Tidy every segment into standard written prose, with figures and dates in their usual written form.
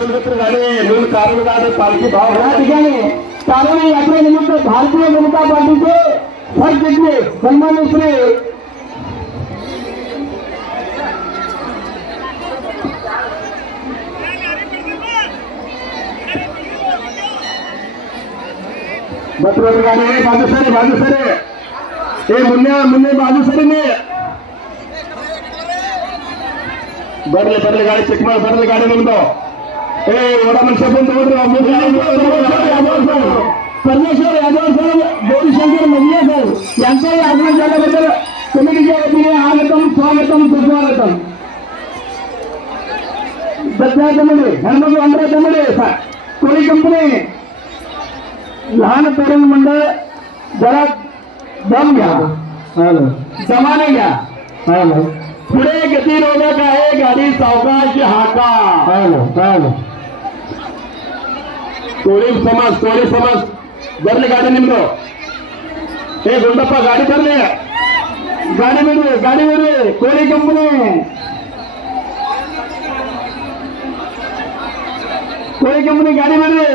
सुलभत्र झाले दोन कारवार पालखी भाव या ठिकाणी कारवाई यात्रेनिमित्त भारतीय जनता पार्टीचे सरचिटणीस सन्माननीय श्री गाडी बाजू सरे हे मुन्ने बाजू सरीने बरले गाडी चिकमाळ बरले गाडी म्हणतो एवढा मनुष्य पण परमेश्वर यादव साहेब गौरीशंकर मजिया साहेब यांचंही आगमन झाल्याबद्दल कमिटीच्या वतीने आगतम स्वागतम सुस्वागतम. सध्या तमिळे हनुमंत वांद्रे तमिळे कोळी कंपनी लहान तरुण मंडळ जरा दम घ्या दमाने घ्या. पुढे गतिरोधक आहे गाडी सावकाश हाका कोळी समाज भरले गाडी निमतो हे गुंडप्पा गाडी भरले गाडी मिळवे कोळी कंपनी गाडी मिळवे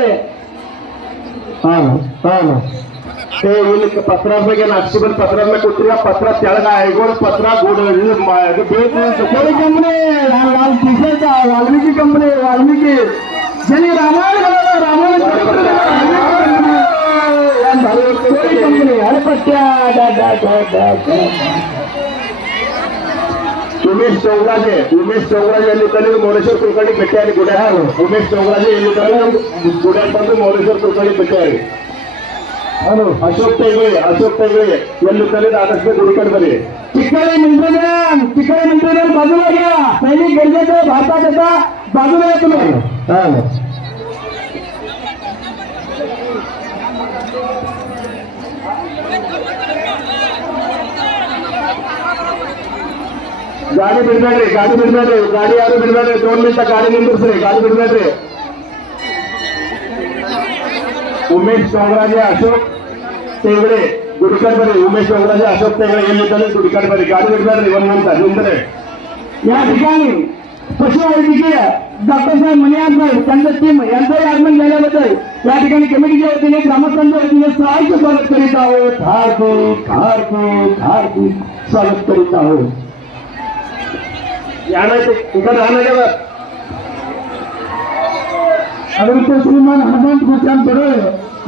पत्रा अक्षिबल पत्रा में कुटिया पत्रा तेलगा आएगोड़ पत्रा गुड़ कोळी कंपनी वाल्मिकी कंपनी वाल्मिकी ज्यांनी रामायण कोळी कंपनी अरे उमेश चौगराजे यांनी मोरेश्वर कुलकर्णी भेटे आहे गुड्या उमेश चौगराजे यांनी गुड्यांपासून मोरेश्वर कुलकर्णी भेटे आहे अशोक तेगळे यांनी आदर्श गुरुकड मध्ये तिकडे मंत्रिमंडळ बाजूला घ्या. सैनिक गरजेचं भारतात आता बाजूला या तुम्ही. गाडी बिडबेड्रे गाडी यारू बिडबेड्रे 2 मिनिटं गाडी निंदुसरे गाडी बिडबेड्रे उमेश चौगराजे अशोक तेगडे गुडकरबरी उमेश चौगराजे अशोक तेगडे यांनी गुडकरबरी गाडी बिडबेड्रे 1 मिनिट निंदरे. या ठिकाणी पशुवैद्यकीय डॉक्टर साहेब मनियार साहेब त्यांचं टीम यांचंही आगमन झाल्याबद्दल या ठिकाणी कमिटीच्या वतीने ग्रामस्थांच्या वतीने सहाय्य स्वागत करीत आहोत. हार्दिक स्वागत करीत आहोत. अगर श्रीमान हनुमंत गुरुचान बड़े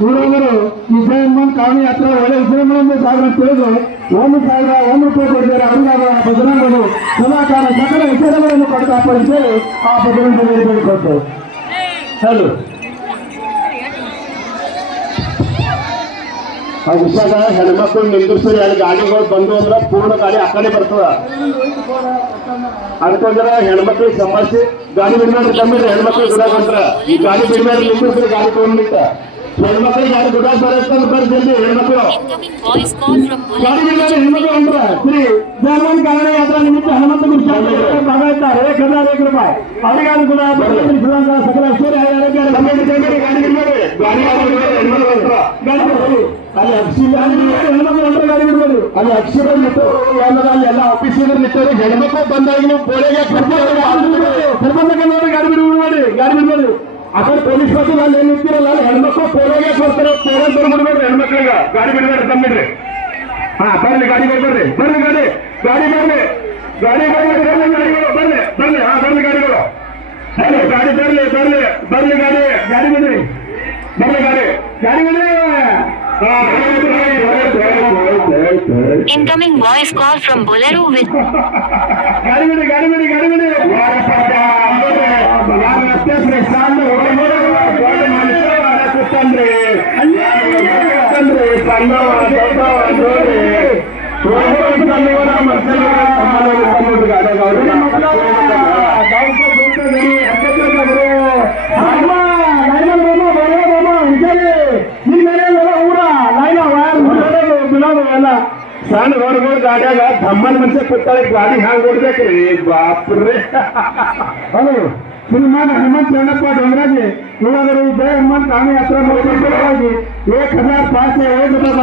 ಊರವರು ವಿಜಯಮ್ಮನ್ ಕಾವಣಿ ಹತ್ರ ಒಳ್ಳೆ ವಿಜಯಮ್ಮನ ಸಾಗರ ತಿಳಿದು 1,001 ರೂಪಾಯಿ ಕೊಡ್ತಾರೆ. ಅವರಿಗಾದ ಬಜರಂಗರು ಕಲಾಕಾರ ಸಕಲ ವಿಚಾರಗಳನ್ನು ಕೊಡ್ತಾಪ ಅಂತೇಳಿ ಆ ಬಜರಂಗರಿಗೆ ಬೇಡಿಕೊಡ್ತೇವೆ. ಹಲೋ ಆ ವಿಷಯ ಹೆಣ್ಮಕ್ಳು ನಿಂದಿರ್ಸರಿ ಅಲ್ಲಿ ಗಾಡಿಗಳು ಬಂದು ಅಂದ್ರೆ ಪೂರ್ಣ ಗಾಡಿ ಆ ಕಡೆ ಬರ್ತದ. ಅದಕ್ಕೋಸ್ಕರ ಹೆಣ್ಮಕ್ಳಿಗೆ ಸಮಸ್ಯೆ ಗಾಡಿ ಬಿಡ್ಬೇಡ್ರಿ ಕಮ್ಮಿದ್ರೆ ಹೆಣ್ಮಕ್ಳಿಗೆ ಗುಡಾಕೊಂಡ್ರ ಈ ಗಾಡಿ ಬಿಡ್ಬೇಡ್ರಿ ನಿಂದಿರ್ಸರಿ ಗಾಡಿ ತಗೊಂಡ್ಬಿಟ್ಟ ಹೆಣ್ಮಕ್ಳಿಗೆ ಗಾಡಿ ಗುಡಾಕ್ ಬರತ್ತಂತ ಬರ್ತೀನಿ ಹೆಣ್ಮಕ್ಳು ಗಾಡಿ ಬಿಡ್ಬೇಡ್ರಿ ಹೆಣ್ಮಕ್ಳು ಅಂದ್ರ ಶ್ರೀ ಜರ್ಮನ್ ಕಾರಣ ಯಾತ್ರಾ ನಿಮಿತ್ತ ಹನುಮಂತ ಗುರುಚಾನ್ ಭಾಗವಹಿಸ್ತಾರೆ 1,001 ರೂಪಾಯಿ ಅವರಿಗಾದ್ರೂ ಕೂಡ ಶ್ರೀಲಂಕಾ ಸಕಲ ಐಶ್ವರ್ಯ ಆರೋಗ್ಯ ಗಾಡಿ ಬಿಡ್ಬೇಡ್ರಿ ಗಾಡಿ ಅಲ್ಲಿ ಹೆಣ್ಮಕ್ಳು ಗಾಡಿ ಬಿಡ್ಬೋದು. ಅಲ್ಲಿ ಅಕ್ಷರ ನಿಂತು ಎಲ್ಲ ಆಫೀಸರ್ ನಿಂತವ್ರು ಹೆಣ್ಮಕ್ಳು ಬಂದಾಗ ನೀವು ಗೋಡೆಗೆ ನಿರ್ಬಂಧಕ್ಕೆ ನೋಡಿ ಗಾಡಿ ಬಿಡ್ಬೋದು. ಆ ಕಡೆ ಪೊಲೀಸ್ ಪಾಟೀಲ್ ಅಲ್ಲಿ ಏನ್ ನಿಂತಿರಲ್ಲ ಅಲ್ಲಿ ಹೆಣ್ಮಕ್ಳು ಪೋಲೆಗೆ ಬರ್ತಾರೆ ಪೋಲೆ ಬರ್ಬಿಡ್ಬೇಡ್ರಿ ಹೆಣ್ಮಕ್ಳಿಗೆ ಗಾಡಿ ಬಿಡ್ಬೇಡ್ರಿ ತಮ್ಮಿಡ್ರಿ. ಹಾ ಬರ್ಲಿ ಗಾಡಿ ಬರ್ಬೇಡ್ರಿ ಗಾಡಿ ಬರ್ಲಿ ಹಾ ಬರ್ಲಿ ಗಾಡಿಗಳು ಗಾಡಿ ಬರ್ಲಿ ಗಾಡಿ ಬಿಡ್ರಿ ಗಾಡಿ ಬಿಡ್ರಿ. Incoming voice call from Bolero with ಗಾಡಿ ಬಿಡಿ ಸಣ್ಣ ರೋಡ್ಗಳು ಗಾಡಿಯಾಗ ಧಮ್ಮನ್ ಮನುಷ್ಯ ಕೂತಾಳೆ ಗಾಡಿ ಹ್ಯಾಂಗ್ ಓಡ್ಬೇಕ್ರಿ ಬಾಪ್ರೆ. ಹಲೋ श्रीमान हेमंत चरणप्प डोंगराजे ಇವರು ಜಯ ಹನುಮಂತ ಕಾವಣಿ ಯಾತ್ರಾ 1,501 ರೂಪಾಯಿ